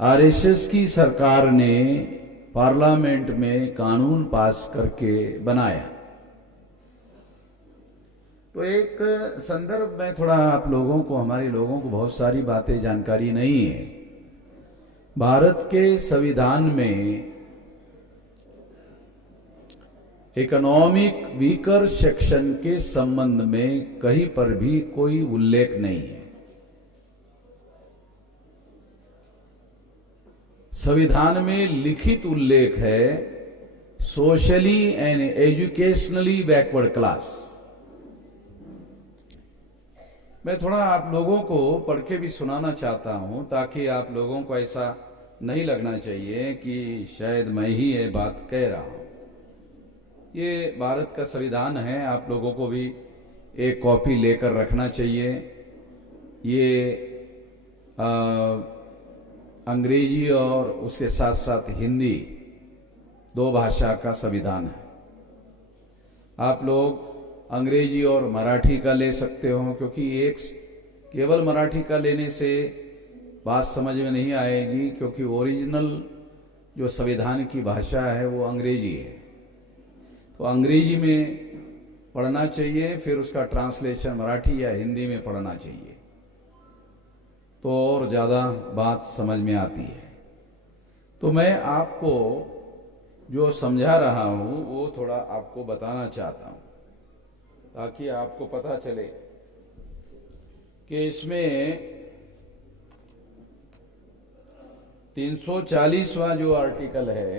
RSS की सरकार ने पार्लियामेंट में कानून पास करके बनाया। तो एक संदर्भ में थोड़ा आप लोगों को, हमारे लोगों को बहुत सारी बातें जानकारी नहीं है। भारत के संविधान में इकोनॉमिक वीकर सेक्शन के संबंध में कहीं पर भी कोई उल्लेख नहीं है। संविधान में लिखित उल्लेख है socially and educationally backward class. मैं थोड़ा आप लोगों को पढ़ के भी सुनाना चाहता हूं ताकि आप लोगों को ऐसा नहीं लगना चाहिए कि शायद मैं ही ये बात कह रहा हूं। ये भारत का संविधान है, आप लोगों को भी एक कॉपी लेकर रखना चाहिए। ये अंग्रेजी और उसके साथ साथ हिंदी दो भाषा का संविधान है। आप लोग अंग्रेजी और मराठी का ले सकते हो, क्योंकि एक केवल मराठी का लेने से बात समझ में नहीं आएगी, क्योंकि ओरिजिनल जो संविधान की भाषा है वो अंग्रेजी है। तो अंग्रेजी में पढ़ना चाहिए, फिर उसका ट्रांसलेशन मराठी या हिंदी में पढ़ना चाहिए, तो और ज़्यादा बात समझ में आती है। तो मैं आपको जो समझा रहा हूँ वो थोड़ा आपको बताना चाहता हूँ ताकि आपको पता चले कि इसमें 340वां जो आर्टिकल है,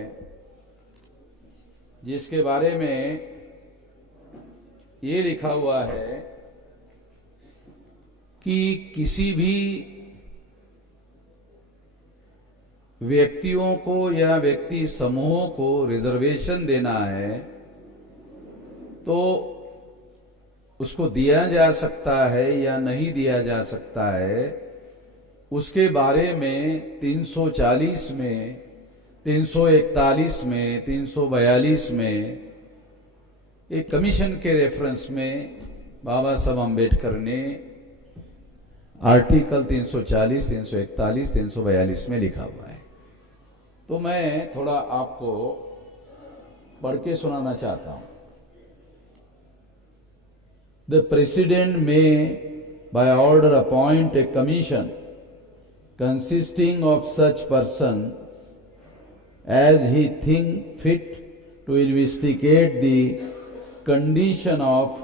जिसके बारे में ये लिखा हुआ है कि किसी भी व्यक्तियों को या व्यक्ति समूहों को रिजर्वेशन देना है तो उसको दिया जा सकता है या नहीं दिया जा सकता है, उसके बारे में 340 में, 341 में, 342 में एक कमीशन के रेफरेंस में बाबा साहब अम्बेडकर ने आर्टिकल 340, 341, 342 में लिखा हुआ है। तो मैं थोड़ा आपको पढ़ के सुनाना चाहता हूं। The President may by order appoint a commission consisting of such person as he think fit to investigate the condition of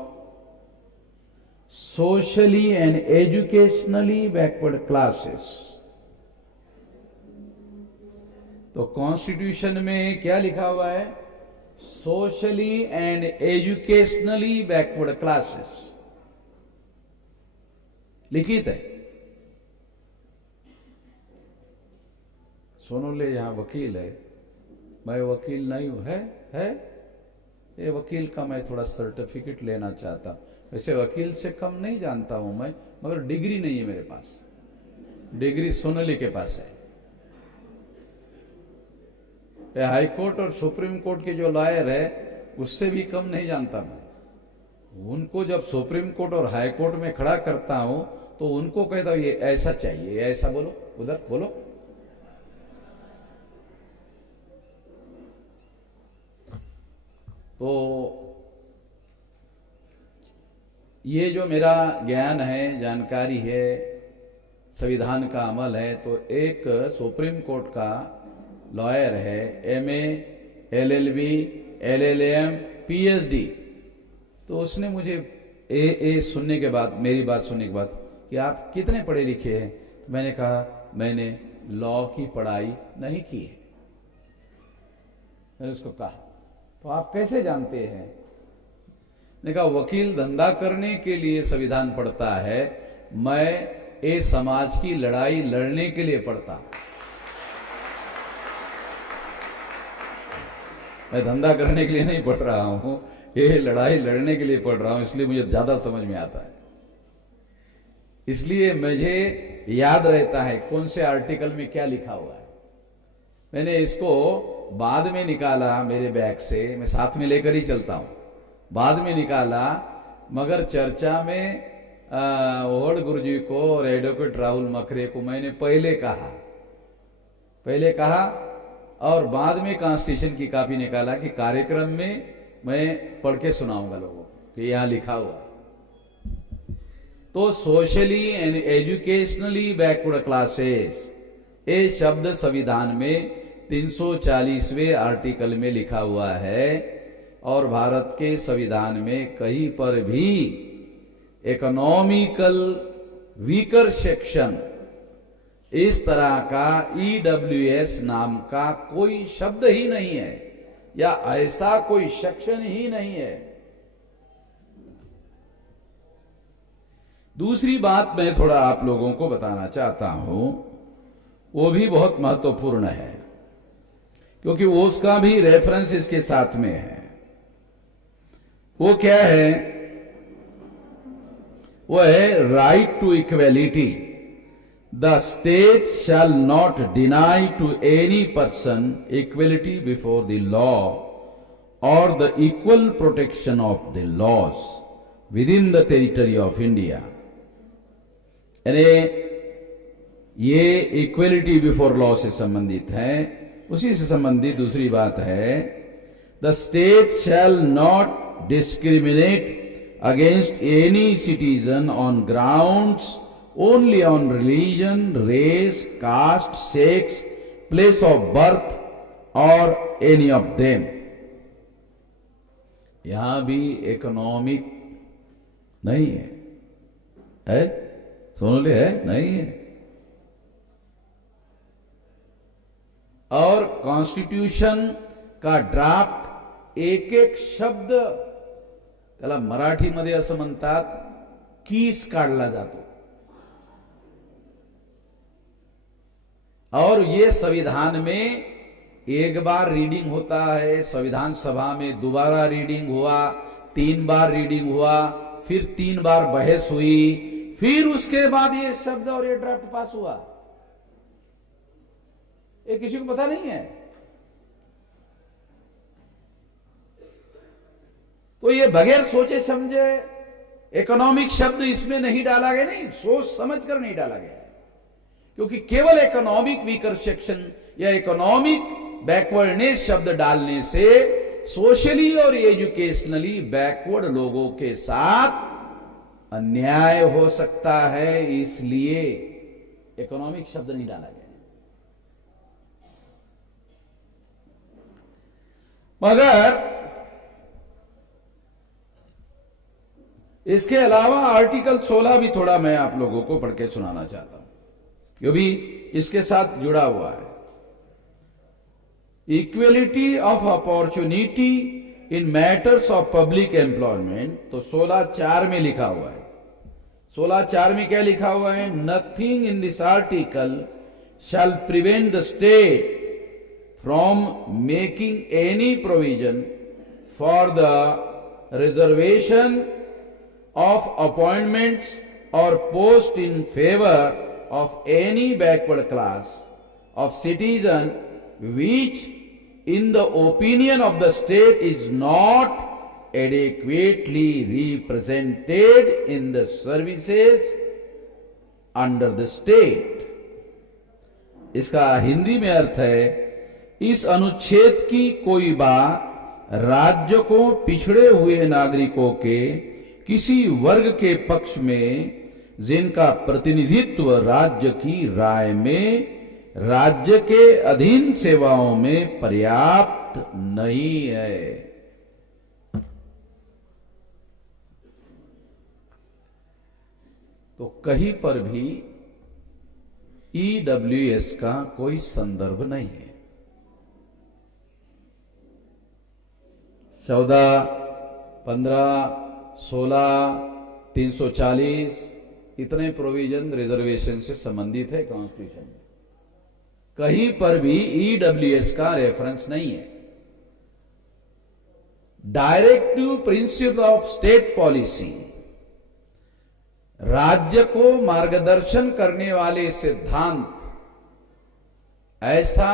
socially and educationally backward classes। तो कॉन्स्टिट्यूशन में क्या लिखा हुआ है? Socially and educationally backward classes लिखित है। सोनोले यहां वकील है, मैं वकील नहीं हूं। है ये वकील का मैं थोड़ा सर्टिफिकेट लेना चाहता हूं। वैसे वकील से कम नहीं जानता हूं मैं, मगर डिग्री नहीं है मेरे पास। डिग्री सोनोले के पास है। हाई कोर्ट और सुप्रीम कोर्ट के जो लॉयर है उससे भी कम नहीं जानता मैं। उनको जब सुप्रीम कोर्ट और हाई कोर्ट में खड़ा करता हूं तो उनको कहता हूं ये ऐसा चाहिए, ऐसा बोलो, उधर बोलो। तो ये जो मेरा ज्ञान है, जानकारी है, संविधान का अमल है, तो एक सुप्रीम कोर्ट का लॉयर है, एमए, एलएलबी, एलएलएम, पीएचडी। तो उसने मुझे ए सुनने के बाद, मेरी बात सुनने के बाद, कि आप कितने पढ़े लिखे हैं? तो मैंने कहा मैंने लॉ की पढ़ाई नहीं की है। मैंने उसको कहा तो आप कैसे जानते हैं? मैंने कहा वकील धंधा करने के लिए संविधान पढ़ता है, मैं ये समाज की लड़ाई लड़ने के लिए पढ़ता। मैं धंधा करने के लिए नहीं पढ़ रहा हूं, ये लड़ाई लड़ने के लिए पढ़ रहा हूं, इसलिए मुझे ज्यादा समझ में आता है। इसलिए मुझे याद रहता है कौन से आर्टिकल में क्या लिखा हुआ है। मैंने इसको बाद में निकाला मेरे बैग से, मैं साथ में लेकर ही चलता हूं। बाद में निकाला, मगर चर्चा में ओहड़ गुरुजी को और एडवोकेट राहुल मखरे को मैंने पहले कहा पहले कहा और बाद में कॉन्स्टिट्यूशन की कॉपी निकाला कि कार्यक्रम में मैं पढ़ के सुनाऊंगा लोगों को कि यहां लिखा हुआ। तो socially and educationally backward classes, ये शब्द संविधान में 340वें आर्टिकल में लिखा हुआ है और भारत के संविधान में कहीं पर भी इकोनॉमिकल वीकर सेक्शन इस तरह का ईडब्ल्यूएस नाम का कोई शब्द ही नहीं है या ऐसा कोई सेक्शन ही नहीं है। दूसरी बात मैं थोड़ा आप लोगों को बताना चाहता हूं, वो भी बहुत महत्वपूर्ण है क्योंकि वो उसका भी रेफरेंस इसके साथ में है। वो क्या है? वो है right to equality. The state shall not deny to any person equality before the law और the equal protection of the laws within the territory of India. यानी ये इक्वेलिटी बिफोर लॉ से संबंधित है। उसी से संबंधित दूसरी बात है, the state shall not discriminate against any citizen on grounds only on religion, race, caste, sex, place of birth or any of them। यहां भी इकोनॉमिक नहीं है, सुन ले, है नहीं है। और कॉन्स्टिट्यूशन का ड्राफ्ट एक एक शब्द त्याला मराठीमध्ये असं म्हणतात कीस काढला जातो और ये संविधान में एक बार रीडिंग होता है, संविधान सभा में दोबारा रीडिंग हुआ, 3 बार रीडिंग हुआ, फिर 3 बार बहस हुई, फिर उसके बाद ये शब्द और ये ड्राफ्ट पास हुआ। ये किसी को पता नहीं है। तो ये बगैर सोचे समझे इकोनॉमिक शब्द इसमें नहीं डाला गया, नहीं सोच समझ कर नहीं डाला गया, क्योंकि केवल इकोनॉमिक वीकर सेक्शन या इकोनॉमिक बैकवर्डनेस शब्द डालने से सोशली और एजुकेशनली बैकवर्ड लोगों के साथ अन्याय हो सकता है, इसलिए इकोनॉमिक शब्द नहीं डाला गया। मगर इसके अलावा आर्टिकल 16 भी थोड़ा मैं आप लोगों को पढ़ के सुनाना चाहता हूं, जो भी इसके साथ जुड़ा हुआ है। Equality of opportunity in matters of public employment, तो 16(4) में लिखा हुआ है। 16(4) में क्या लिखा हुआ है? Nothing in this article shall prevent the state from making any provision for the reservation of appointments or post in favor of any backward class of citizen which in the opinion of the state is not adequately represented in the services under the state। इसका हिंदी में अर्थ है, इस अनुच्छेद की कोई बात राज्य को पिछड़े हुए नागरिकों के किसी वर्ग के पक्ष में जिनका प्रतिनिधित्व राज्य की राय में राज्य के अधीन सेवाओं में पर्याप्त नहीं है। तो कहीं पर भी ईडब्ल्यूएस का कोई संदर्भ नहीं है। 14, 15, 16, 340 इतने प्रोविजन रिजर्वेशन से संबंधित है कॉन्स्टिट्यूशन में। कहीं पर भी ईडब्ल्यूएस का रेफरेंस नहीं है। Directive principle of state policy, राज्य को मार्गदर्शन करने वाले सिद्धांत, ऐसा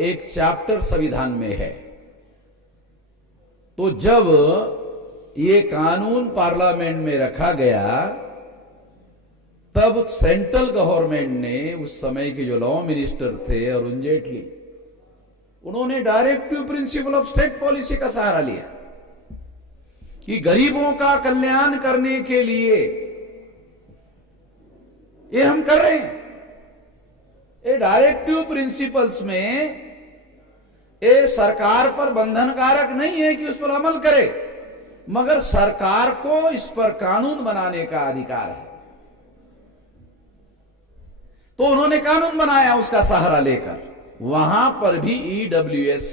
एक चैप्टर संविधान में है। तो जब ये कानून पार्लियामेंट में रखा गया तब सेंट्रल गवर्नमेंट ने, उस समय के जो लॉ मिनिस्टर थे अरुण जेटली, उन्होंने directive principle of state policy का सहारा लिया कि गरीबों का कल्याण करने के लिए ये हम कर रहे हैं। ये डायरेक्टिव प्रिंसिपल्स में ये सरकार पर बंधनकारक नहीं है कि उस पर अमल करे, मगर सरकार को इस पर कानून बनाने का अधिकार है। तो उन्होंने कानून बनाया उसका सहारा लेकर। वहां पर भी ईडब्ल्यूएस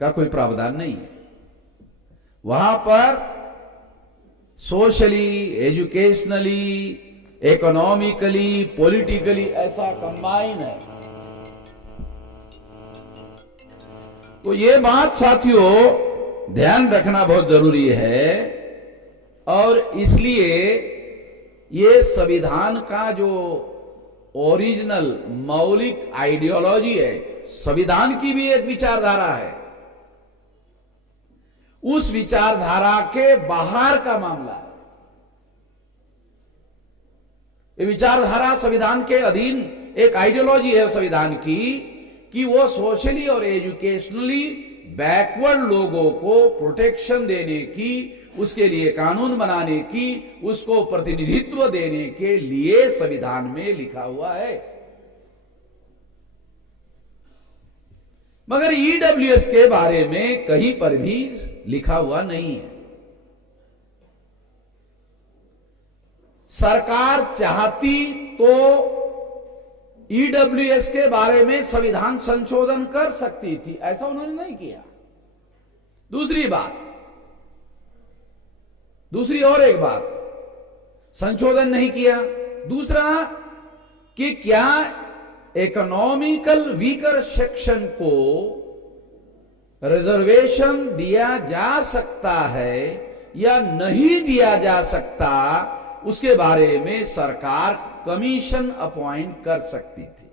का कोई प्रावधान नहीं है। वहां पर सोशली, एजुकेशनली, इकोनॉमिकली, पॉलिटिकली ऐसा कंबाइन है। तो ये बात साथियों ध्यान रखना बहुत जरूरी है। और इसलिए ये संविधान का जो ओरिजिनल मौलिक आइडियोलॉजी है, संविधान की भी एक विचारधारा है, उस विचारधारा के बाहर का मामला है। ये विचारधारा संविधान के अधीन एक आइडियोलॉजी है संविधान की, कि वो सोशली और एजुकेशनली बैकवर्ड लोगों को प्रोटेक्शन देने की, उसके लिए कानून बनाने की, उसको प्रतिनिधित्व देने के लिए संविधान में लिखा हुआ है। मगर ईडब्ल्यूएस के बारे में कहीं पर भी लिखा हुआ नहीं है। सरकार चाहती तो ईडब्ल्यूएस के बारे में संविधान संशोधन कर सकती थी, ऐसा उन्होंने नहीं किया। दूसरी और एक बात, संशोधन नहीं किया। दूसरा कि क्या इकोनॉमिकल वीकर सेक्शन को रिजर्वेशन दिया जा सकता है या नहीं दिया जा सकता, उसके बारे में सरकार कमीशन अपॉइंट कर सकती थी।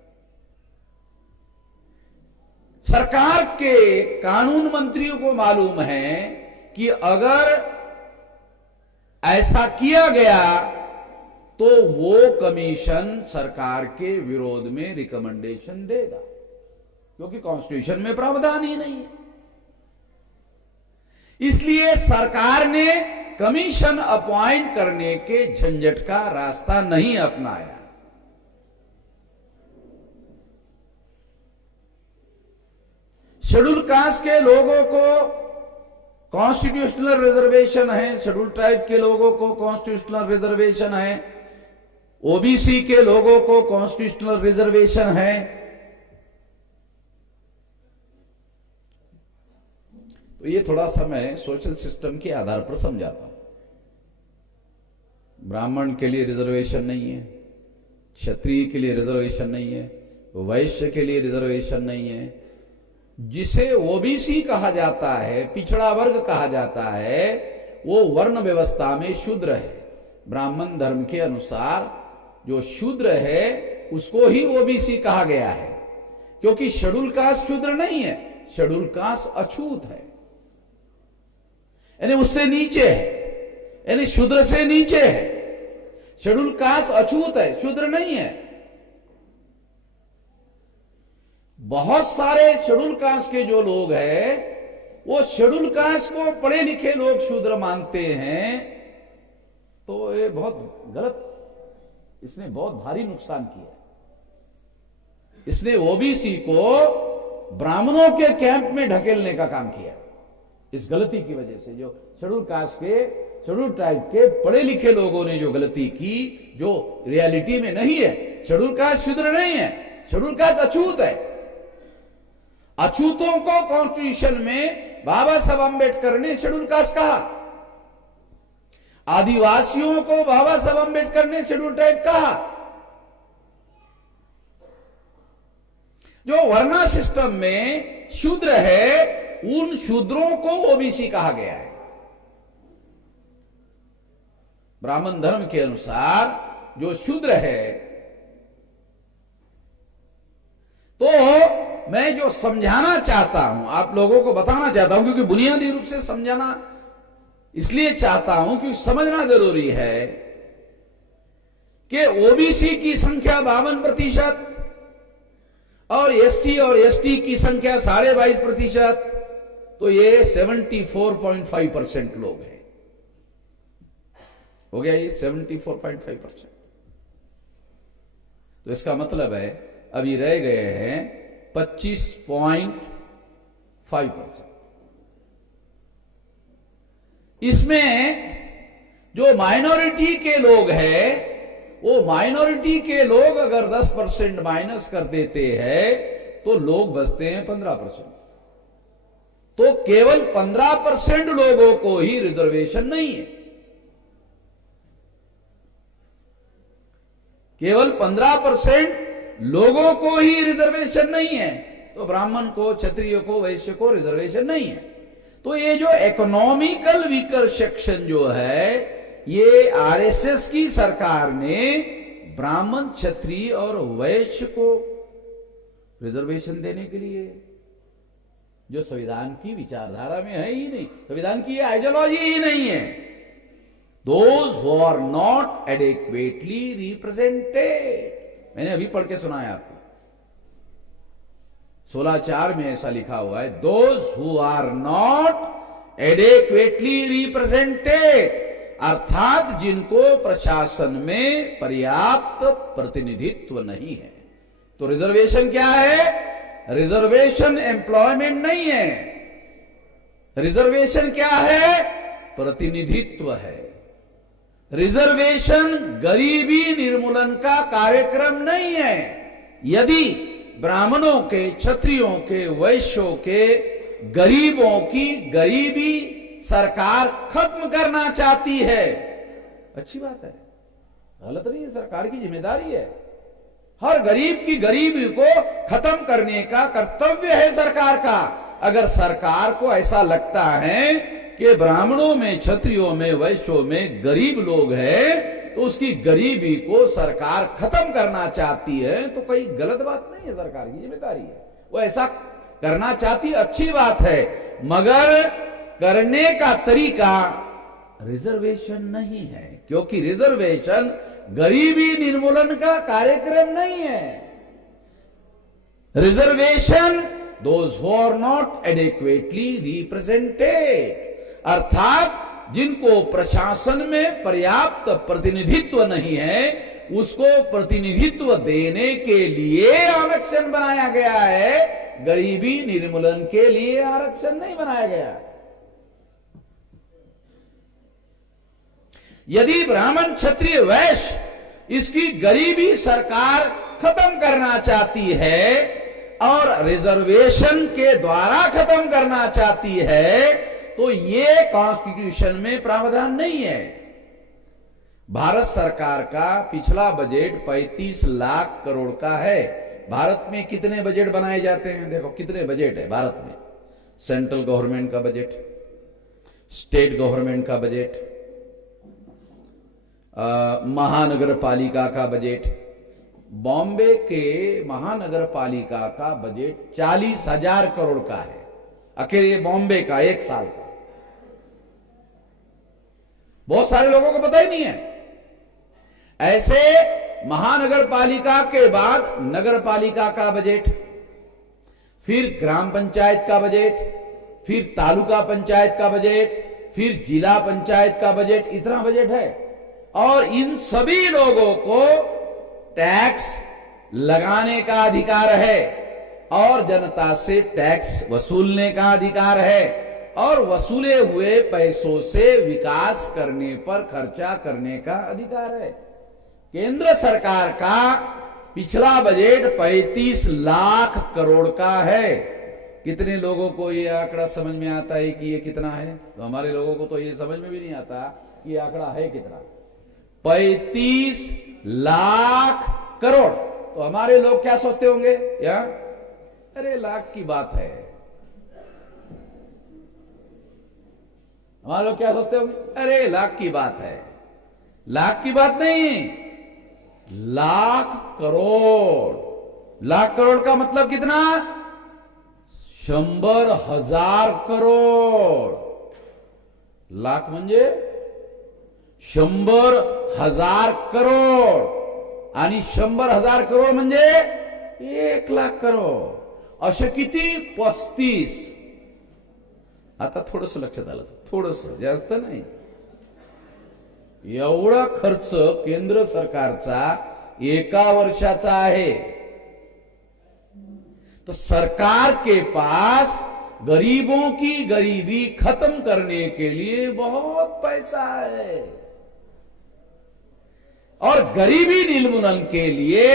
सरकार के कानून मंत्रियों को मालूम है कि अगर ऐसा किया गया तो वो कमीशन सरकार के विरोध में रिकमेंडेशन देगा, क्योंकि कॉन्स्टिट्यूशन में प्रावधान ही नहीं है। इसलिए सरकार ने कमीशन अपॉइंट करने के झंझट का रास्ता नहीं अपनाया। शेड्यूल कास्ट के लोगों को कॉन्स्टिट्यूशनल रिजर्वेशन है, शेड्यूल ट्राइब के लोगों को कॉन्स्टिट्यूशनल रिजर्वेशन है, ओबीसी के लोगों को कॉन्स्टिट्यूशनल रिजर्वेशन है। तो ये थोड़ा सा मैं सोशल सिस्टम के आधार पर समझाता हूं। ब्राह्मण के लिए रिजर्वेशन नहीं है, क्षत्रिय के लिए रिजर्वेशन नहीं है, वैश्य के लिए रिजर्वेशन नहीं है। जिसे ओबीसी कहा जाता है, पिछड़ा वर्ग कहा जाता है, वो वर्ण व्यवस्था में शूद्र है। ब्राह्मण धर्म के अनुसार जो शूद्र है उसको ही ओबीसी कहा गया है, क्योंकि शेड्यूल कास्ट शूद्र नहीं है, शेड्यूल कास्ट अछूत है, यानी उससे नीचे है, यानी शूद्र से नीचे है। शेड्यूल कास्ट अछूत है, शूद्र नहीं है। बहुत सारे शेड्यूल कास्ट के जो लोग हैं वो शेड्यूल कास्ट को पढ़े लिखे लोग शूद्र मानते हैं, तो ये बहुत गलत, इसने बहुत भारी नुकसान किया। इसने ओबीसी को ब्राह्मणों के कैंप में ढकेलने का काम किया। इस गलती की वजह से जो शेड्यूल कास्ट के, शेड्यूल ट्राइब के पढ़े लिखे लोगों ने जो गलती की, जो रियलिटी में नहीं है। शेड्यूल कास्ट शूद्र नहीं है, शेड्यूल कास्ट अछूत है। अछूतों को कॉन्स्टिट्यूशन में बाबा साहब अम्बेडकर ने शेड्यूल कास्ट कहा, आदिवासियों को बाबा साहब अम्बेडकर ने शेड्यूल ट्राइब कहा। जो वर्ना सिस्टम में शूद्र है, उन शूद्रों को ओबीसी कहा गया है। ब्राह्मण धर्म के अनुसार जो शूद्र है, तो मैं जो समझाना चाहता हूं, आप लोगों को बताना चाहता हूं, क्योंकि बुनियादी रूप से समझाना इसलिए चाहता हूं क्योंकि समझना जरूरी है कि ओबीसी की संख्या 52% और एससी और एसटी की संख्या 22.5%, तो ये 74.5% लोग हैं। हो गया ये 74.5%। तो इसका मतलब है अभी रह गए हैं 25.5%। इसमें जो माइनॉरिटी के लोग हैं, वो माइनॉरिटी के लोग अगर 10% माइनस कर देते हैं तो लोग बचते हैं 15%। तो केवल 15% लोगों को ही रिजर्वेशन नहीं है, केवल 15% लोगों को ही रिजर्वेशन नहीं है। तो ब्राह्मण को, क्षत्रिय को, वैश्य को रिजर्वेशन नहीं है। तो ये जो इकोनॉमिकल वीकर सेक्शन जो है, ये आरएसएस की सरकार ने ब्राह्मण, क्षत्रिय और वैश्य को रिजर्वेशन देने के लिए, जो संविधान की विचारधारा में है ही नहीं, संविधान की आइडियोलॉजी ही नहीं है। Those who are not adequately represented, मैंने अभी पढ़ के सुनाया आपको, 16(4) में ऐसा लिखा हुआ है, Those who are not adequately represented, अर्थात जिनको प्रशासन में पर्याप्त प्रतिनिधित्व नहीं है। तो रिजर्वेशन क्या है? रिजर्वेशन एम्प्लॉयमेंट नहीं है, रिजर्वेशन क्या है? प्रतिनिधित्व है। रिजर्वेशन गरीबी निर्मूलन का कार्यक्रम नहीं है। यदि ब्राह्मणों के, क्षत्रियों के, वैश्यों के, गरीबों की गरीबी सरकार खत्म करना चाहती है, अच्छी बात है, गलत नहीं है, सरकार की जिम्मेदारी है। हर गरीब की गरीबी को खत्म करने का कर्तव्य है सरकार का। अगर सरकार को ऐसा लगता है कि ब्राह्मणों में, क्षत्रियों में, वैश्यों में गरीब लोग हैं, तो उसकी गरीबी को सरकार खत्म करना चाहती है, तो कोई गलत बात नहीं है, सरकार की जिम्मेदारी है। वो ऐसा करना चाहती, अच्छी बात है, मगर करने का तरीका रिजर्वेशन नहीं है, क्योंकि रिजर्वेशन गरीबी निर्मूलन का कार्यक्रम नहीं है। Reservation those who are not adequately represented, अर्थात जिनको प्रशासन में पर्याप्त प्रतिनिधित्व नहीं है, उसको प्रतिनिधित्व देने के लिए आरक्षण बनाया गया है, गरीबी निर्मूलन के लिए आरक्षण नहीं बनाया गया। यदि ब्राह्मण, क्षत्रिय, वैश्य इसकी गरीबी सरकार खत्म करना चाहती है और रिजर्वेशन के द्वारा खत्म करना चाहती है, तो ये कॉन्स्टिट्यूशन में प्रावधान नहीं है। भारत सरकार का पिछला बजट 35 लाख करोड़ का है। भारत में कितने बजट बनाए जाते हैं? देखो कितने बजट है भारत में। सेंट्रल गवर्नमेंट का बजट, स्टेट गवर्नमेंट का बजट, महानगर पालिका का बजट। बॉम्बे के महानगर पालिका का बजट 40,000 करोड़ का है, अकेले बॉम्बे का एक साल का। बहुत सारे लोगों को पता ही नहीं है। ऐसे महानगर पालिका के बाद नगर पालिका का बजट, फिर ग्राम पंचायत का बजट, फिर तालुका पंचायत का बजट, फिर जिला पंचायत का बजट, इतना बजट है। और इन सभी लोगों को टैक्स लगाने का अधिकार है और जनता से टैक्स वसूलने का अधिकार है और वसूले हुए पैसों से विकास करने पर खर्चा करने का अधिकार है। केंद्र सरकार का पिछला बजट 35 लाख करोड़ का है। कितने लोगों को ये आंकड़ा समझ में आता है कि ये कितना है? तो हमारे लोगों को तो ये समझ में भी नहीं आता कि ये आंकड़ा है कितना। 35 लाख करोड़। तो हमारे लोग क्या सोचते होंगे? या अरे लाख की बात है। हमारे लोग क्या सोचते होंगे? अरे लाख की बात है। लाख की बात नहीं, लाख करोड़। लाख करोड़ का मतलब कितना? 100,000 करोड़। लाख म्हणजे 100,000 करोड़। आणि 100,000 करोड म्हणजे 1,00,000 करोड, असे किती 35. आता थोडस लक्षात आलं, थोडस, जास्त नाही. एवढा खर्च केंद्र सरकारचा एका वर्षाचा आहे. तो सरकार के पास गरीबों की गरीबी खत्म करने के लिए बहुत पैसा है और गरीबी निर्मूलन के लिए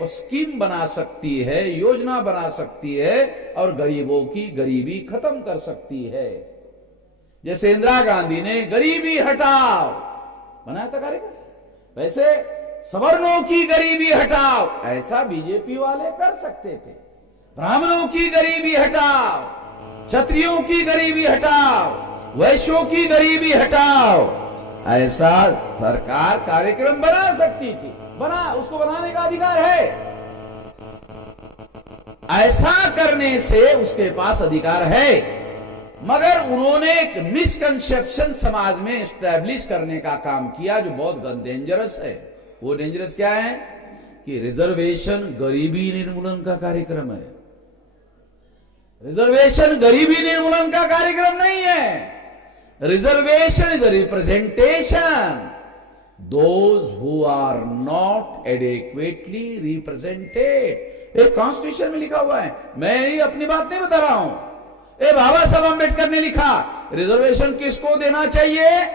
वो स्कीम बना सकती है, योजना बना सकती है और गरीबों की गरीबी खत्म कर सकती है. जैसे इंदिरा गांधी ने गरीबी हटाओ बनाया था कार्यक्रम, वैसे सवर्णों की गरीबी हटाओ ऐसा बीजेपी वाले कर सकते थे. ब्राह्मणों की गरीबी हटाओ, क्षत्रियों की गरीबी हटाओ, वैश्यों की गरीबी हटाओ, ऐसा सरकार कार्यक्रम बना सकती थी. उसको बनाने का अधिकार है. ऐसा करने से उसके पास अधिकार है. मगर उन्होंने एक मिसकंसेप्शन समाज में एस्टैब्लिश करने का काम किया जो बहुत डेंजरस है. वो डेंजरस क्या है कि रिजर्वेशन गरीबी निर्मूलन का कार्यक्रम है. रिजर्वेशन गरीबी निर्मूलन का कार्यक्रम नहीं है. Reservation is representation those who are not adequately represented. एक कॉन्स्टिट्यूशन में लिखा हुआ है, मैं ही अपनी बात नहीं बता रहा हूं. बाबा साहब अंबेडकर ने लिखा रिजर्वेशन किसको देना चाहिए?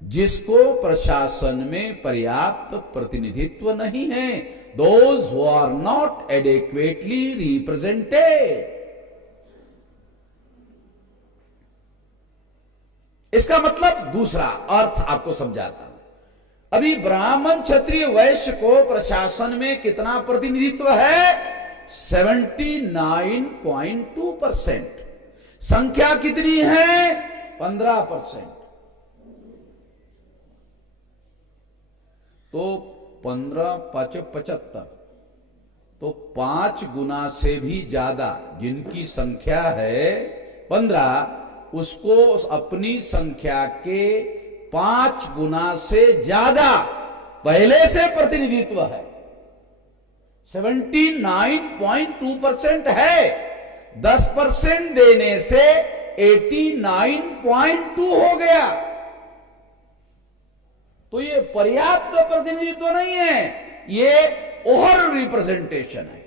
जिसको प्रशासन में पर्याप्त प्रतिनिधित्व नहीं है. Those who are not adequately represented. इसका मतलब दूसरा अर्थ आपको समझाता हूं. अभी ब्राह्मण क्षत्रिय वैश्य को प्रशासन में कितना प्रतिनिधित्व है? 79.2%. संख्या कितनी है? 15%. तो 15 5 75, तो 5 गुना से भी ज्यादा जिनकी संख्या है 15, उसको अपनी संख्या के 5 गुना से ज्यादा पहले से प्रतिनिधित्व है. 79.2% है. 10% देने से 89.2 हो गया. तो ये पर्याप्त प्रतिनिधित्व नहीं है, ये ओवर रिप्रेजेंटेशन है,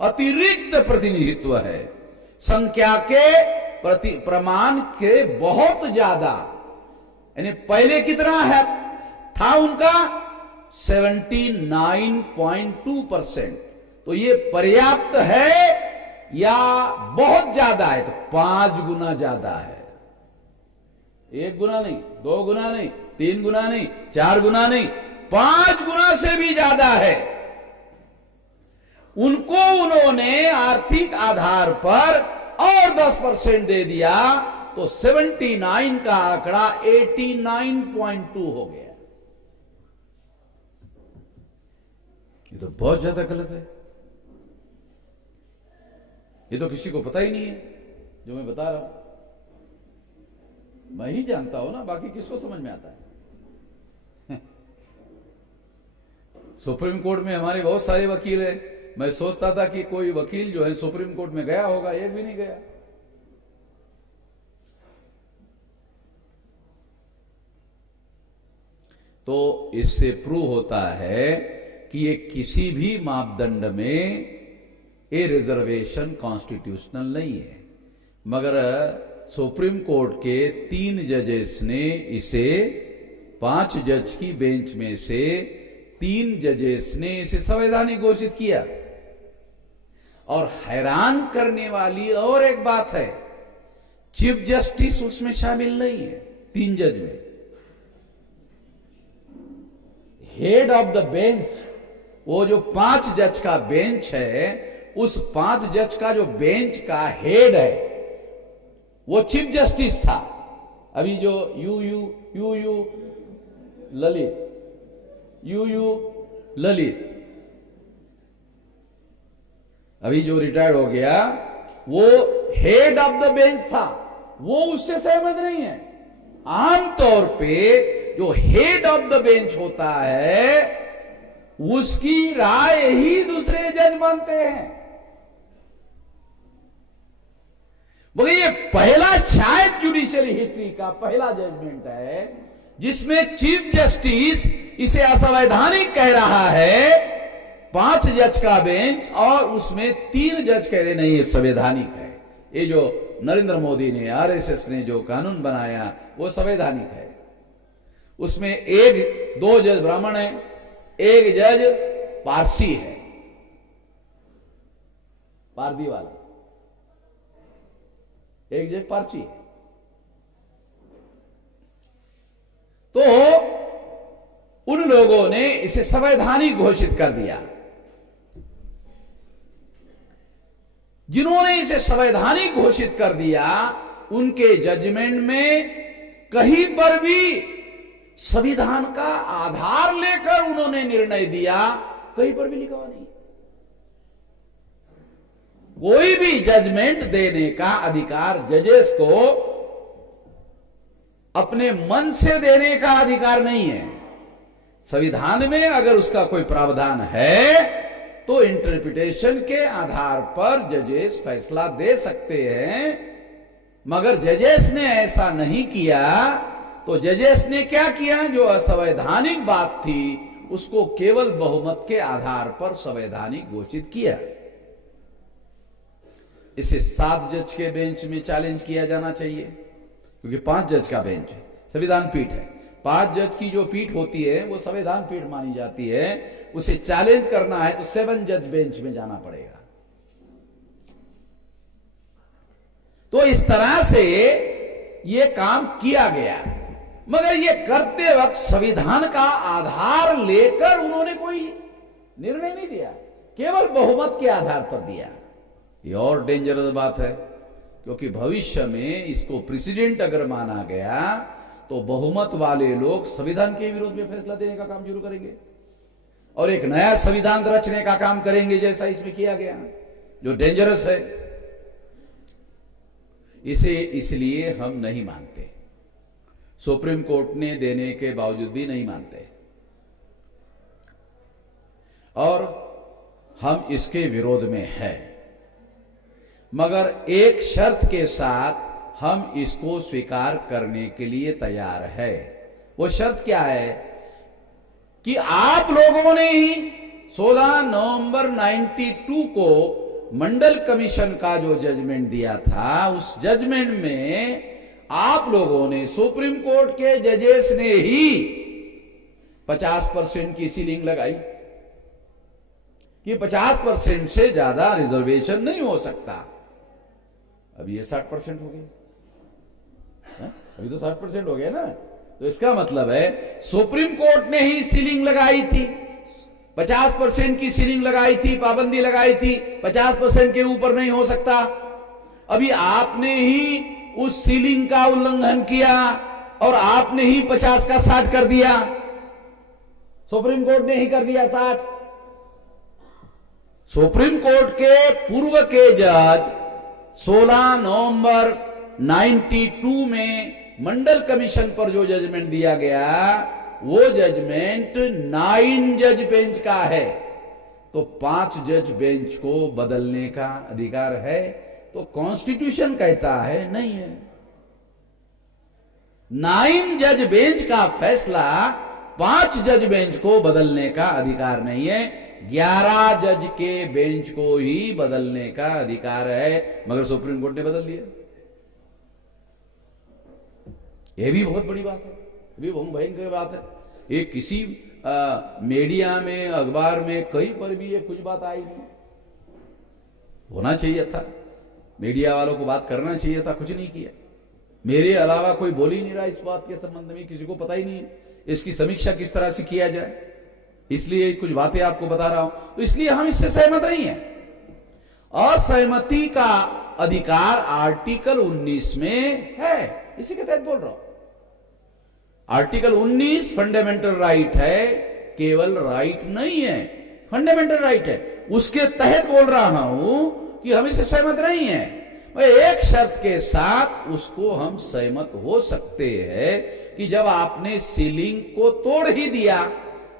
अतिरिक्त प्रतिनिधित्व है. संख्या के प्रमाण के बहुत ज्यादा. यानी पहले कितना है था उनका? 79.2%. तो ये पर्याप्त है या बहुत ज्यादा है? तो 5 गुना ज्यादा है. 1 गुना नहीं, 2 गुना नहीं, 3 गुना नहीं, 4 गुना नहीं, 5 गुना से भी ज्यादा है. उनको उन्होंने आर्थिक आधार पर और 10% दे दिया तो 79 का आंकड़ा 89.2 हो गया. ये तो बहुत ज्यादा गलत है. ये तो किसी को पता ही नहीं है जो मैं बता रहा हूं. मैं ही जानता हूं ना, बाकी किसको समझ में आता है? सुप्रीम कोर्ट में हमारे बहुत सारे वकील हैं. मैं सोचता था कि कोई वकील जो है सुप्रीम कोर्ट में गया होगा, एक भी नहीं गया. तो इससे प्रूव होता है कि ये किसी भी मापदंड में ये रिजर्वेशन कॉन्स्टिट्यूशनल नहीं है. मगर सुप्रीम कोर्ट के 3 जजेस ने इसे 5 जज की बेंच में से 3 जजेस ने इसे संवैधानिक घोषित किया. और हैरान करने वाली और एक बात है, चीफ जस्टिस उसमें शामिल नहीं है. 3 जज में हेड ऑफ द बेंच, वो जो 5 जज का बेंच है, उस 5 जज का जो बेंच का हेड है वो चीफ जस्टिस था. अभी जो यू ललित अभी जो रिटायर्ड हो गया, वो हेड ऑफ द बेंच था. वो उससे सहमत नहीं है. आमतौर पे जो हेड ऑफ द बेंच होता है उसकी राय ही दूसरे जज मानते हैं। मगर ये पहला शायद जुडिशियल हिस्ट्री का पहला जजमेंट है जिसमें चीफ जस्टिस इसे असंवैधानिक कह रहा है, 5 जज का बेंच, और उसमें 3 जज कह रहे नहीं ये संवैधानिक है। ये जो नरेंद्र मोदी ने, आरएसएस ने जो कानून बनाया वो संवैधानिक है। उसमें 2 जज ब्राह्मण है, 1 जज पारसी है, पारदी वाला, 1 जज पारसी है। तो उन लोगों ने इसे संवैधानिक घोषित कर दिया। जिन्होंने इसे संवैधानिक घोषित कर दिया उनके जजमेंट में कहीं पर भी संविधान का आधार लेकर उन्होंने निर्णय दिया, कहीं पर भी लिखा हुआ नहीं। कोई भी जजमेंट देने का अधिकार जजेस को अपने मन से देने का अधिकार नहीं है। संविधान में अगर उसका कोई प्रावधान है तो इंटरप्रिटेशन के आधार पर जजेस फैसला दे सकते हैं, मगर जजेस ने ऐसा नहीं किया। तो जजेस ने क्या किया, जो असंवैधानिक बात थी उसको केवल बहुमत के आधार पर संवैधानिक घोषित किया। इसे 7 जज के बेंच में चैलेंज किया जाना चाहिए, क्योंकि 5 जज का बेंच है, संविधान पीठ है। 5 जज की जो पीठ होती है वो संविधान पीठ मानी जाती है। उसे चैलेंज करना है तो 7 जज बेंच में जाना पड़ेगा। तो इस तरह से यह काम किया गया, मगर यह करते वक्त संविधान का आधार लेकर उन्होंने कोई निर्णय नहीं दिया, केवल बहुमत के आधार पर दिया। ये और डेंजरस बात है, क्योंकि भविष्य में इसको प्रेसिडेंट अगर माना गया तो बहुमत वाले लोग संविधान के विरोध में फैसला देने का काम शुरू करेंगे और एक नया संविधान रचने का काम करेंगे, जैसा इसमें किया गया, जो डेंजरस है। इसे इसलिए हम नहीं मानते, सुप्रीम कोर्ट ने देने के बावजूद भी नहीं मानते, और हम इसके विरोध में हैं। मगर एक शर्त के साथ हम इसको स्वीकार करने के लिए तैयार है। वो शर्त क्या है कि आप लोगों ने ही 16 नवंबर 92 को मंडल कमीशन का जो जजमेंट दिया था, उस जजमेंट में आप लोगों ने, सुप्रीम कोर्ट के जजेस ने ही 50% की सीलिंग लगाई कि 50% से ज्यादा रिजर्वेशन नहीं हो सकता। अभी ये 60% हो गई, अभी तो 60% हो गया ना। तो इसका मतलब है सुप्रीम कोर्ट ने ही सीलिंग लगाई थी, 50% की सीलिंग लगाई थी, पाबंदी लगाई थी, 50% के ऊपर नहीं हो सकता। अभी आपने ही उस सीलिंग का उल्लंघन किया और आपने ही 50 का 60 कर दिया, सुप्रीम कोर्ट ने ही कर दिया 60। सुप्रीम कोर्ट के पूर्व के जज 16 नवंबर 92 में मंडल कमीशन पर जो जजमेंट दिया गया, वो जजमेंट 9 जज बेंच का है। तो 5 जज बेंच को बदलने का अधिकार है, तो कॉन्स्टिट्यूशन कहता है नहीं है। 9 जज बेंच का फैसला 5 जज बेंच को बदलने का अधिकार नहीं है, 11 जज के बेंच को ही बदलने का अधिकार है। मगर सुप्रीम कोर्ट ने बदल दिया। यह भी बहुत बड़ी बात है, यह भी बहुत भयंकर बात है। ये किसी मीडिया में, अखबार में, कहीं पर भी ये कुछ बात आई नहीं। होना चाहिए था, मीडिया वालों को बात करना चाहिए था, कुछ नहीं किया। मेरे अलावा कोई बोल ही नहीं रहा इस बात के संबंध में, किसी को पता ही नहीं है इसकी समीक्षा किस तरह से किया जाए। इसलिए कुछ बातें आपको बता रहा हूं, तो इसलिए हम इससे सहमत नहीं है। असहमति का अधिकार आर्टिकल 19 में है, इसी के तहत बोल रहा हूं। आर्टिकल 19 फंडामेंटल राइट है, केवल राइट नहीं है, फंडामेंटल राइट है। उसके तहत बोल रहा हूं कि हम इससे सहमत नहीं है। एक शर्त के साथ उसको हम सहमत हो सकते हैं कि जब आपने सीलिंग को तोड़ ही दिया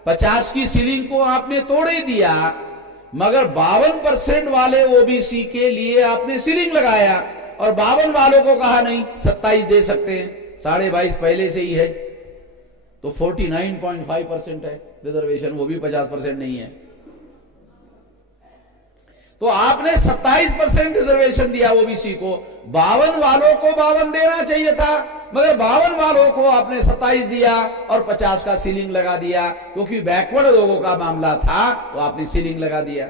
50 की सीलिंग को आपने तोड़ ही दिया, मगर 52% वाले ओबीसी के लिए आपने सीलिंग लगाया और 52 वालों को कहा नहीं 27 दे सकते हैं, 22.5 पहले से ही है, तो 49.5% है रिजर्वेशन, वो भी 50% नहीं है। तो आपने 27% रिजर्वेशन दिया ओबीसी को, 52 वालों को 52 देना चाहिए था, मगर 52 वालों को आपने 27 दिया और 50 का सीलिंग लगा दिया, क्योंकि बैकवर्ड लोगों का मामला था तो आपने सीलिंग लगा दिया।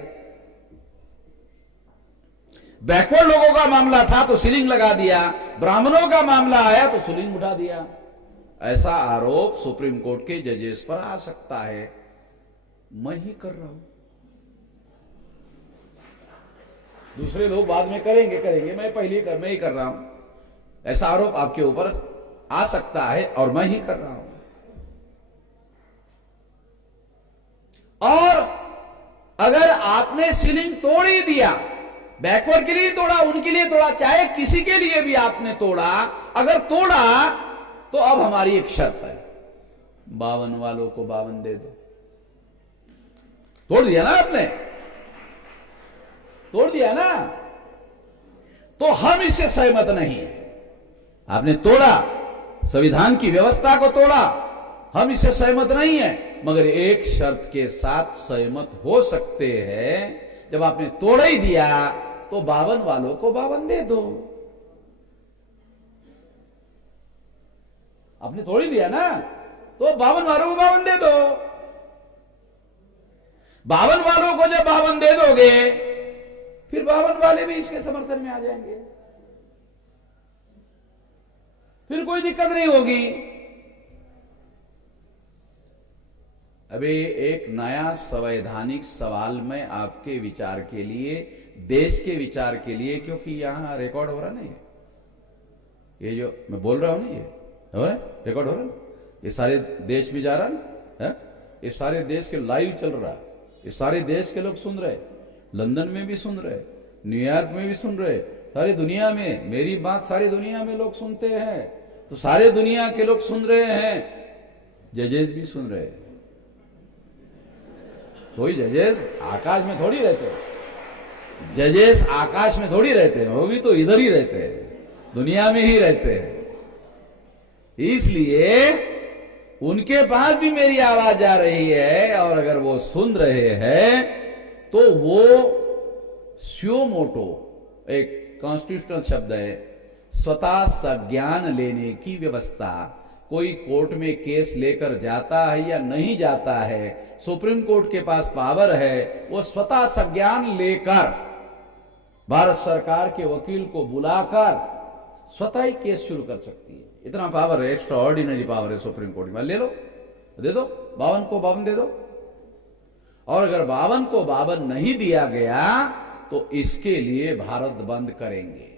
बैकवर्ड लोगों का मामला था तो सीलिंग लगा दिया, ब्राह्मणों का मामला आया तो सीलिंग उठा दिया। ऐसा आरोप सुप्रीम कोर्ट के जजेस पर आ सकता है, मैं ही कर रहा हूं, दूसरे लोग बाद में करेंगे, मैं ही कर रहा हूं। ऐसा आरोप आपके ऊपर आ सकता है और मैं ही कर रहा हूं। और अगर आपने सीलिंग तोड़ ही दिया, बैकवर्ड के लिए तोड़ा, उनके लिए तोड़ा, चाहे किसी के लिए भी आपने तोड़ा, अगर तोड़ा तो अब हमारी एक शर्त है, 52 वालों को 52 दे दो। तोड़ दिया ना आपने, तोड़ दिया ना, तो हम इससे सहमत नहीं है। आपने तोड़ा, संविधान की व्यवस्था को तोड़ा, हम इससे सहमत नहीं है, मगर एक शर्त के साथ सहमत हो सकते हैं, जब आपने तोड़ ही दिया तो 52 वालों को 52 दे दो। आपने तोड़ ही दिया ना, तो 52 वालों को 52 दे दो। 52 वालों को जब 52 दे दोगे, फिर 52 वाले भी इसके समर्थन में आ जाएंगे, फिर कोई दिक्कत नहीं होगी। अभी एक नया संवैधानिक सवाल में आपके विचार के लिए, देश के विचार के लिए, क्योंकि यहां रिकॉर्ड हो रहा नहीं है, ये जो मैं बोल रहा हूं ना, ये हो रहा है, रिकॉर्ड हो रहा है, ये सारे देश में जा रहा है, ये सारे देश के लाइव चल रहा है, ये सारे देश के लोग सुन रहे, लंदन में भी सुन रहे, न्यूयॉर्क में भी सुन रहे, सारी दुनिया में मेरी बात सारी दुनिया में लोग सुनते हैं, तो सारे दुनिया के लोग सुन रहे हैं, जजेस भी सुन रहे हैं। कोई जजेस आकाश में थोड़ी रहते, जजेस आकाश में थोड़ी रहते हैं, वो भी तो इधर ही रहते हैं, दुनिया में ही रहते हैं। इसलिए उनके पास भी मेरी आवाज जा रही है, और अगर वो सुन रहे हैं तो वो स्यो मोटो, एक कॉन्स्टिट्यूशनल शब्द है, स्वतः संज्ञान लेने की व्यवस्था। कोई कोर्ट में केस लेकर जाता है या नहीं जाता है, सुप्रीम कोर्ट के पास पावर है, वो स्वतः संज्ञान लेकर भारत सरकार के वकील को बुलाकर स्वतः ही केस शुरू कर सकती है। इतना पावर है, एक्स्ट्रा ऑर्डिनरी पावर है सुप्रीम कोर्ट में। ले लो, दे दो, 52 को 52 दे दो। और अगर 52 को 52 नहीं दिया गया तो इसके लिए भारत बंद करेंगे,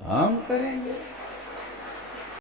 हम करेंगे।